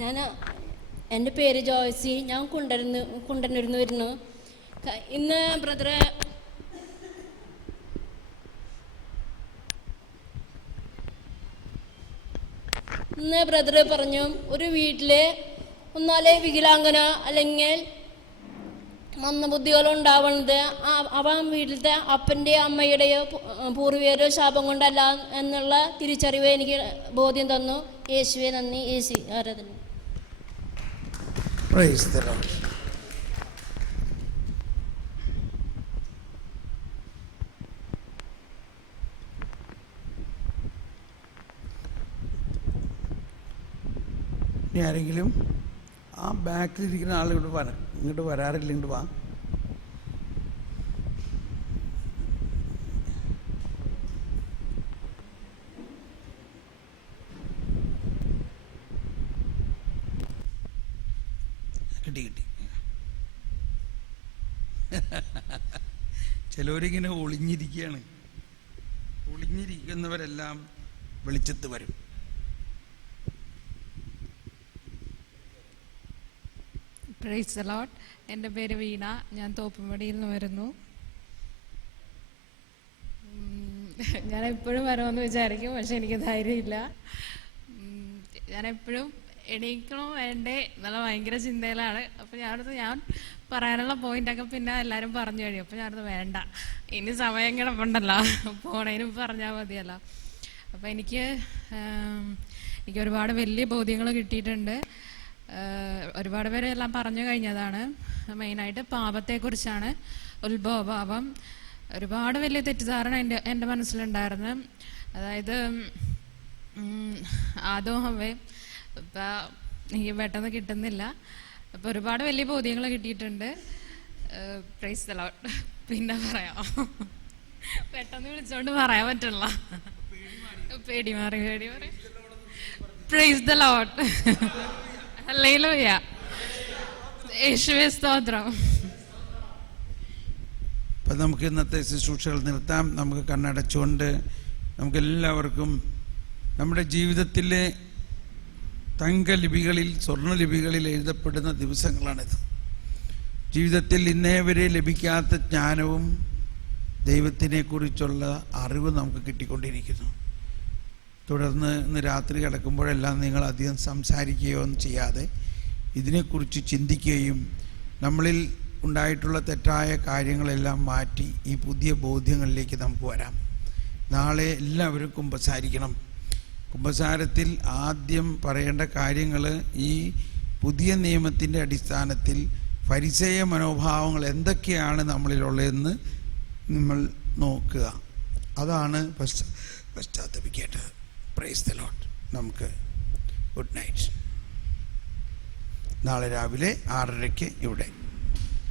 ഞാൻ എൻ്റെ പേര് ജോയ്സി. ഞാൻ കുണ്ടന്നൂരിന്ന് വരുന്നു. ഇന്ന് ബ്രദർ പറഞ്ഞു, ഒരു വീട്ടിലെ ഒന്നാലെ വികലാംഗന അല്ലെങ്കിൽ മന്ദബുദ്ധികളുണ്ടാവുന്നത് അവൻ വീട്ടിലത്തെ അപ്പൻ്റെയോ അമ്മയുടെയോ പൂർവികരോ ശാപം കൊണ്ടല്ല എന്നുള്ള തിരിച്ചറിവ് എനിക്ക് ബോധ്യം തന്നു. യേശുവേ നന്ദി, യേശു ആരാധന. ഇനി ആരെങ്കിലും ആ ബാക്കിലിരിക്കുന്ന ആൾ ഇങ്ങോട്ട് വരാറില്ല, ഇങ്ങോട്ട് വാ. കിട്ടി ചിലവരിങ്ങനെ ഒളിഞ്ഞിരിക്കുകയാണ്. ഒളിഞ്ഞിരിക്കുന്നവരെല്ലാം വെളിച്ചത്ത് വരും. Price the Lord. എൻ്റെ പേര് വീണ. ഞാൻ തോപ്പുംപടിയിൽ നിന്ന് വരുന്നു. ഞാൻ എപ്പോഴും വരുമെന്ന് വിചാരിക്കും, പക്ഷെ എനിക്ക് ധൈര്യമില്ല. ഞാൻ എപ്പോഴും എണീക്കണോ വേണ്ടേ എന്നുള്ള ഭയങ്കര ചിന്തയിലാണ്. അപ്പോൾ ഞാൻ പറയാനുള്ള പോയിൻ്റൊക്കെ പിന്നെ എല്ലാവരും പറഞ്ഞു കഴിയും. അപ്പോൾ ഞാനത് വേണ്ട, ഇനി സമയം കിടപ്പുണ്ടല്ലോ, പോണേനും പറഞ്ഞാൽ മതിയല്ലോ. അപ്പോൾ എനിക്ക് ഒരുപാട് വലിയ ബോധ്യങ്ങൾ കിട്ടിയിട്ടുണ്ട്. ഒരുപാട് പേര് എല്ലാം പറഞ്ഞു കഴിഞ്ഞതാണ്. മെയിനായിട്ട് പാപത്തെക്കുറിച്ചാണ്. ഉത്ഭവഭാവം ഒരുപാട് വലിയ തെറ്റിദ്ധാരണ എൻ്റെ മനസ്സിലുണ്ടായിരുന്നു. അതായത് ആദവും ഹവ്വയും ഇപ്പം എനിക്ക് പെട്ടെന്ന് കിട്ടുന്നില്ല. അപ്പോൾ ഒരുപാട് വലിയ ബോധ്യങ്ങൾ കിട്ടിയിട്ടുണ്ട്. Price the Lord. പിന്നെ പറയാം, പെട്ടെന്ന് വിളിച്ചോണ്ട് പറയാൻ പറ്റില്ല, പേടി മാറി. Price the Lord. ഹല്ലേലൂയ. യേശുവേ സ്തോത്രം. അപ്പം നമുക്ക് ഇന്നത്തെ ശുശ്രൂഷകൾ നിർത്താം. നമുക്ക് കണ്ണടച്ചുകൊണ്ട് നമുക്കെല്ലാവർക്കും നമ്മുടെ ജീവിതത്തിലെ തങ്കലിപികളിൽ, സ്വർണ്ണലിപികളിൽ എഴുതപ്പെടുന്ന ദിവസങ്ങളാണിത്. ജീവിതത്തിൽ ഇന്നേ വരെ ലഭിക്കാത്ത ജ്ഞാനവും ദൈവത്തിനെക്കുറിച്ചുള്ള അറിവ് നമുക്ക് കിട്ടിക്കൊണ്ടിരിക്കുന്നു. തുടർന്ന് ഇന്ന് രാത്രി കിടക്കുമ്പോഴെല്ലാം നിങ്ങൾ അധികം സംസാരിക്കുകയോ ഒന്നും ചെയ്യാതെ ഇതിനെക്കുറിച്ച് ചിന്തിക്കുകയും നമ്മളിൽ ഉണ്ടായിട്ടുള്ള തെറ്റായ കാര്യങ്ങളെല്ലാം മാറ്റി ഈ പുതിയ ബോധ്യങ്ങളിലേക്ക് നമുക്ക് വരാം. നാളെ എല്ലാവരും കുമ്പസാരിക്കണം. കുമ്പസാരത്തിൽ ആദ്യം പറയേണ്ട കാര്യങ്ങൾ ഈ പുതിയ നിയമത്തിൻ്റെ അടിസ്ഥാനത്തിൽ ഫരിസേയ മനോഭാവങ്ങൾ എന്തൊക്കെയാണ് നമ്മളിലുള്ളതെന്ന് നമ്മൾ നോക്കുക. അതാണ് പശ്ചാത്തപിക്കേണ്ടത്. Praise the Lord. നമുക്ക് ഗുഡ് നൈറ്റ്. നാളെ രാവിലെ 6:30 ഇവിടെ.